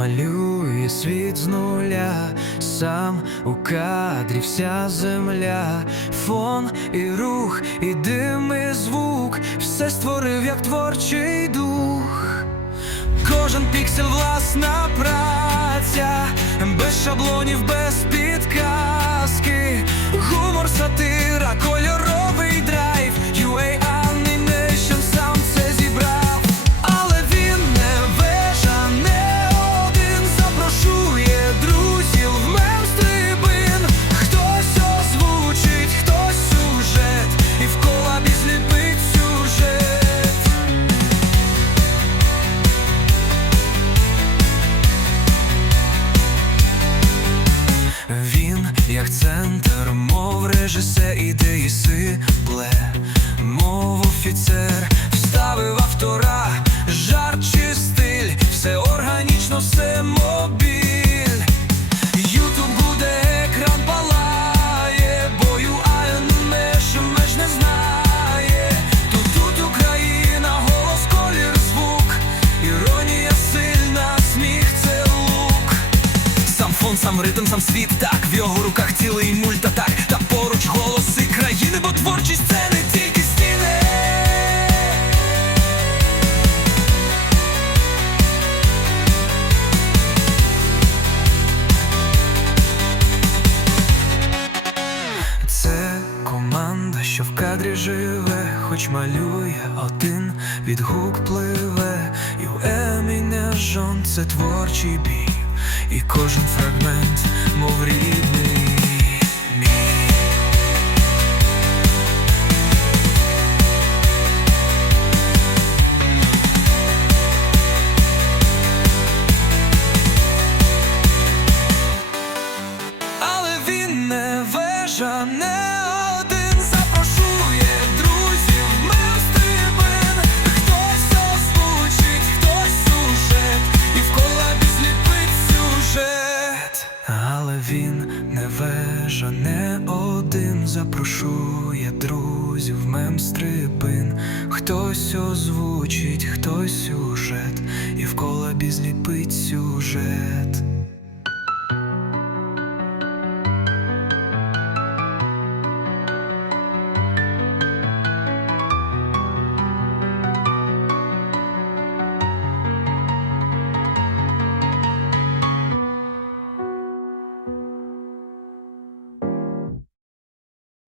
малює світ з нуля, сам у кадрі вся земля, фон і рух, і дим, і звук, все створив як творчий дух. Кожен піксель власна праця, без шаблонів, без підказки, як центр, мов режисер ідеї сипле, мов офіцер, вставив автора, жарт чи стиль, все органічно, все Сам сам ритм, сам світ, так. В його руках цілий мультатак Та поруч голоси країни, бо творчість це не тільки стіни. Це команда, що в кадрі живе, хоч малює один, відгук пливе, і в Емі не жон це творчий бій, і кожен фрагмент, мов рідний він не вежа, не один. Запрошує друзів, мем стрибин, Хтось озвучить, хтось сюжет, і в кола зліпить сюжет.